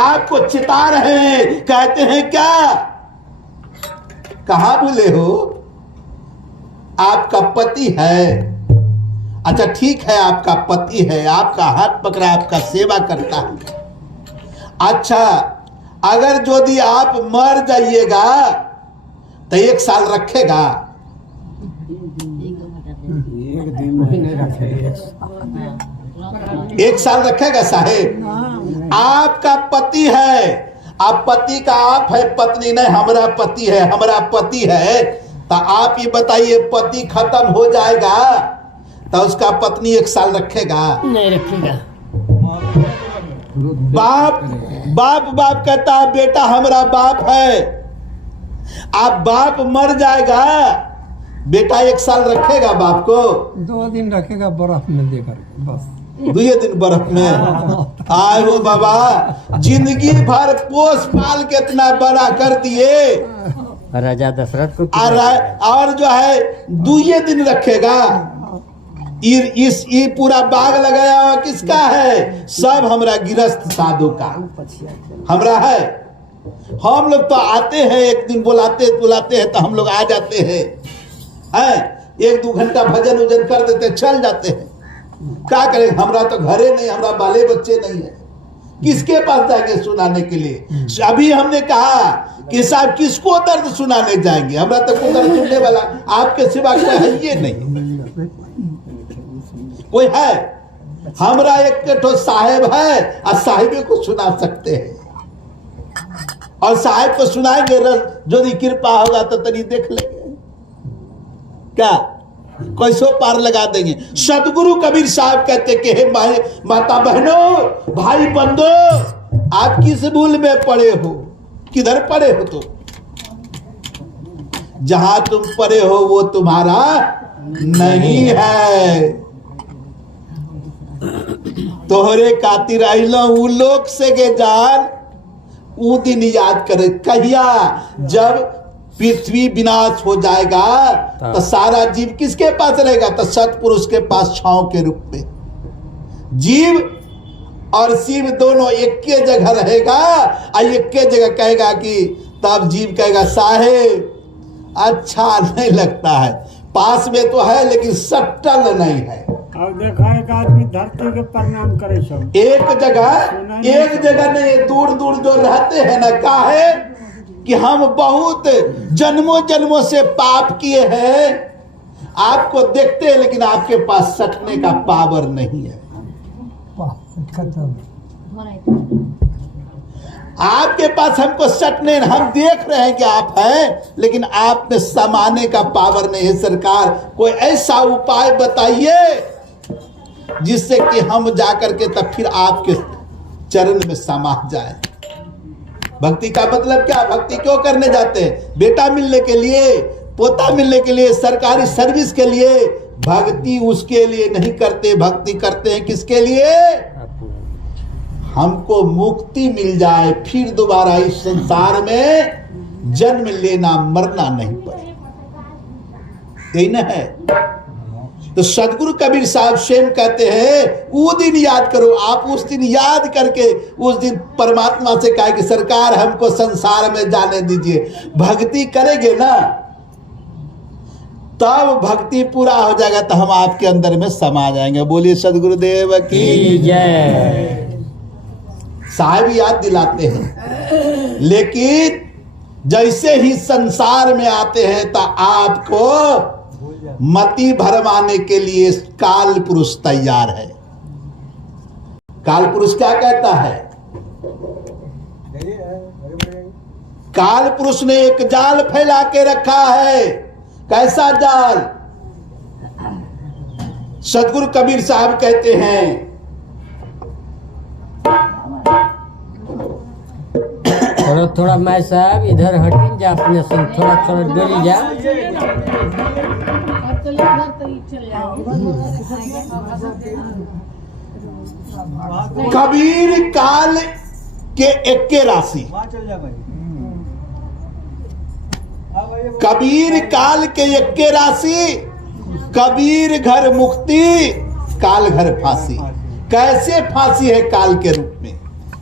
आपको चिता रहे हैं, कहते हैं क्या, कहां बोले हो, आपका पति है। अच्छा ठीक है, आपका पति है, आपका हाथ पकड़ा, आपका सेवा करता है। अच्छा अगर यदि आप मर जाइएगा तो 1 साल रखेगा? 1 साल रखेगा साहेब? आपका पति है, आप पति का आप है, पत्नी नहीं, हमारा पति है, हमारा पति है। तो आप ये बताइए, पति खत्म हो जाएगा तो उसका पत्नी 1 साल रखेगा? नहीं रखेगा। बाप बाप बाप कहता है, बेटा हमारा बाप है। आप बाप मर जाएगा, बेटा 1 साल रखेगा बाप को? 2 दिन रखेगा बर्फ में देकर, बस 2 दिन बर्फ में। आए हो बाबा, जिंदगी भर पोस पाल के इतना बड़ा कर दिए, राजा दशरथ को और जो है 2 दिन रखेगा। ये पूरा बाग लगाया हुआ किसका है? सब हमरा गृहस्थ साधु का हमरा है। हम लोग तो आते हैं, एक दिन बुलाते हैं तो हम लोग आ जाते हैं, 1-2 घंटा भजन उजन कर देते, चल जाते हैं। क्या करें, हमरा तो घरे नहीं, हमरा बाले बच्चे नहीं है, किसके पास जाएंगे सुनाने के लिए? अभी हमने कहा कि साहब किसको दर्द सुनाने जाएंगे, हमरा तो कोई दर्द सुनने वाला आपके सिवा कोई है ये नहीं, कोई है? हमरा एक ठो साहेब है और साहिबे को सुना सकते हैं, और साहेब को सुनाएंगे, यदि कृपा होगा तो तनी देख लेंगे क्या, कैसो पार लगा देंगे। सदगुरु कबीर साहब कहते कि हे माता बहनों, भाई बंदो, आप किस भूल में पड़े हो? किधर पड़े हो तुम? जहां तुम पड़े हो वो तुम्हारा नहीं है। तोहरे खातिर आइलो उ लोक से के जान, उ दिन याद करे कहिया जब पृथ्वी विनाश हो जाएगा तो सारा जीव किसके पास रहेगा? तो सतपुरुष के पास छांव के रूप में। जीव और शिव दोनों एक के जगह रहेगा, और एक के जगह कहेगा कि, तब जीव कहेगा साहेब अच्छा नहीं लगता है, पास में तो है लेकिन सटल नहीं है। अब देखा एक आदमी धरती के प्रणाम करे सब, एक जगह नहीं, दूर दूर जो रहते हैं ना, का है कि हम बहुत जन्मों जन्मों से पाप किए हैं, आपको देखते हैं लेकिन आपके पास सटने का पावर नहीं है। आपके पास हमको सटने, हम देख रहे हैं कि आप हैं लेकिन आप में समाने का पावर नहीं है। सरकार कोई ऐसा उपाय बताइए जिससे कि हम जाकर के तब फिर आपके चरण में समा जाए। भक्ति का मतलब क्या? भक्ति क्यों करने जाते हैं? बेटा मिलने के लिए, पोता मिलने के लिए, सरकारी सर्विस के लिए। भक्ति उसके लिए नहीं करते, भक्ति करते हैं किसके लिए? हमको मुक्ति मिल जाए, फिर दोबारा इस संसार में जन्म लेना मरना नहीं पड़े, यही ना है। तो सदगुरु कबीर साहब स्वयं कहते हैं वो दिन याद करो। आप उस दिन याद करके उस दिन परमात्मा से कहा कि सरकार हमको संसार में जाने दीजिए। भक्ति करेंगे ना तब भक्ति पूरा हो जाएगा, तो हम आपके अंदर में समा जाएंगे। बोलिए सदगुरुदेव की जय। साहब याद दिलाते हैं, लेकिन जैसे ही संसार में आते हैं तो आपको मति भरमाने के लिए काल पुरुष तैयार है। काल पुरुष क्या कहता है? काल पुरुष ने एक जाल फैला के रखा है। कैसा जाल? सदगुरु कबीर साहब कहते हैं, थोड़ा मैं साहब इधर हटिन जा, अपने संग थोड़ा डोली जा। कबीर काल के एक्के राशि, कबीर काल के एक्के राशि। कबीर घर मुक्ति, काल घर फांसी। कैसे फांसी है? काल के रूप में।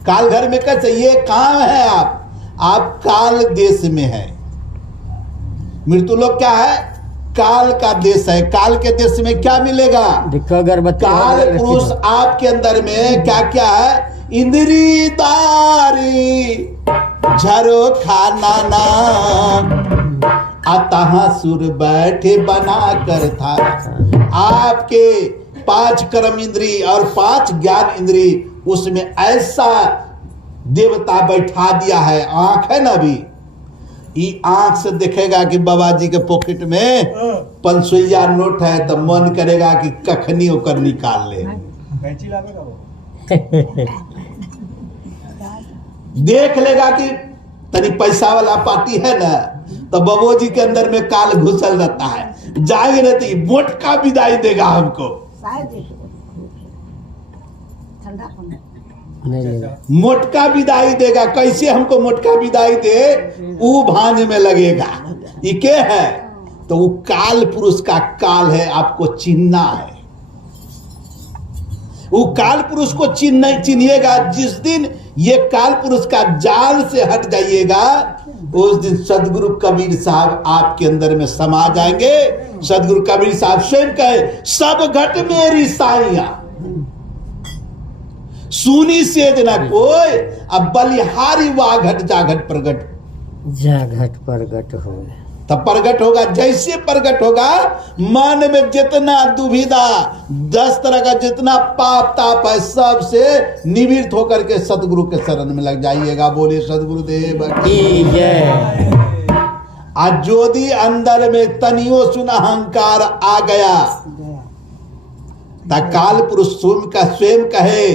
काल घर में कैसे? ये कहाँ है आप काल देश में है। मृत्यु लोक क्या है? काल का देश है। काल के देश में क्या मिलेगा? देखो अगरबत्ती काल पुरुष आपके अंदर में क्या क्या है? इंद्री दारी झरो खाना ना अतः सुर बैठे बना कर था। आपके 5 कर्म इंद्री और 5 ज्ञान इंद्री, उसमें ऐसा देवता बैठा दिया है। आंख है ना, अभी ये आंख से देखेगा कि बाबा जी के पॉकेट में 500 नोट है तो मन करेगा कि कखनी होकर निकाल ले। देख लेगा कि तनी पैसा वाला पार्टी है ना, तो बाबू जी के अंदर में काल घुसल रहता है। जाएंगे रहती मोटका विदाई देगा हमको। मोटका विदाई देगा। कैसे हमको मोटका विदाई दे? वो भांज में लगेगा। ये क्या है? तो वो काल पुरुष का काल है, आपको चिन्हना है। वो काल पुरुष को चिन्हिएगा। जिस दिन ये काल पुरुष का जाल से हट जाइएगा, उस दिन सदगुरु कबीर साहब आपके अंदर में समा जाएंगे। सदगुरु कबीर साहब स्वयं कहे, सब घट मेरी साइया सुनी सेज न कोई, अब बलिहारी वा घट जा घट प्रगट जा घट प्रगट हो। तब प्रगट होगा। जैसे प्रगट होगा, मन में जितना दुविधा, 10 तरह का जितना पाप ताप है, सब से निवृत्त होकर के सतगुरु के शरण में लग जाइएगा। बोलिए सतगुरुदेव की जय। आज जोदी अंदर में तनियो सुन अहंकार आ गया, ता काल पुरुष स्वयं कहे,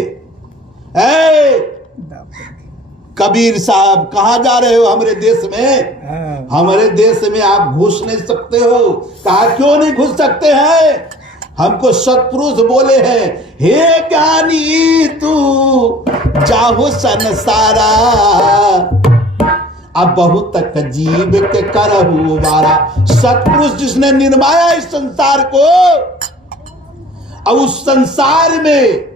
कबीर साहब कहाँ जा रहे हो? हमारे देश में, हमारे देश में आप घुस नहीं सकते हो। कहा क्यों नहीं घुस सकते हैं? हमको सतपुरुष बोले हैं, हे ज्ञानी तू जाहो संसारा, अब बहुत तक जीव के करहु वारा। सतपुरुष जिसने निर्माया इस संसार को, अब उस संसार में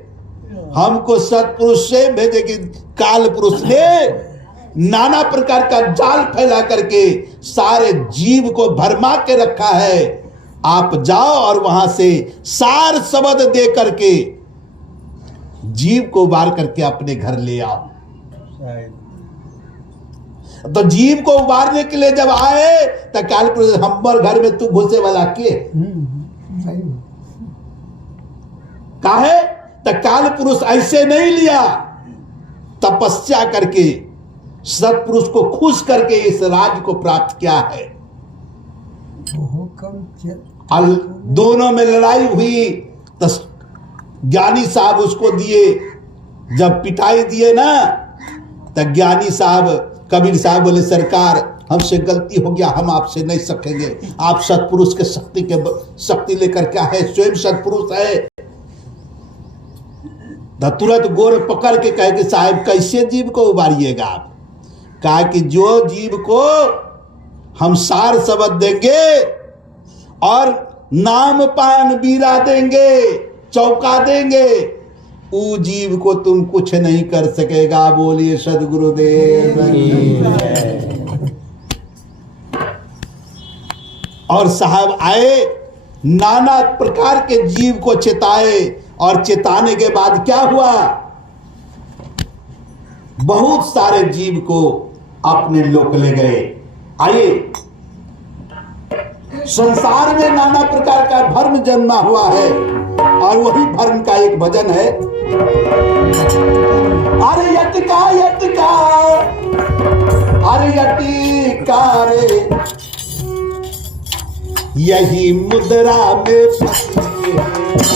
हमको सतपुरुष से भेजे कि काल पुरुष ने नाना प्रकार का जाल फैला करके सारे जीव को भरमा के रखा है। आप जाओ और वहां से सार शब्द दे करके जीव को उबार करके अपने घर ले आओ। तो जीव को उबारने के लिए जब आए तो काल पुरुष, हमारे घर में तू घुसे वाला के काहे? तो काल पुरुष ऐसे नहीं लिया, तपस्या करके सतपुरुष को खुश करके इस राज्य को प्राप्त किया है। दोनों में लड़ाई हुई तो ज्ञानी साहब उसको दिए। जब पिटाई दिए ना, तो ज्ञानी साहब, कबीर साहब बोले, सरकार हमसे गलती हो गया, हम आपसे नहीं सकेंगे। आप सतपुरुष के शक्ति लेकर क्या है, स्वयं सतपुरुष है। तुरंत गोर पकड़ के कहे कि साहब कैसे जीव को उबारिएगा आप? कहा कि जो जीव को हम सार शब्द देंगे और नाम पान बीरा देंगे, चौका देंगे, वो जीव को तुम कुछ नहीं कर सकेगा। बोलिए सदगुरुदेव। और साहब आए, नाना प्रकार के जीव को चेताए, और चेताने के बाद क्या हुआ? बहुत सारे जीव को अपने लोक ले गए। आइए, संसार में नाना प्रकार का भ्रम जन्मा हुआ है, और वही भ्रम का एक भजन है, अरे यटिका यटिका, अरे यटिका रे, यही मुद्रा में फंसी है,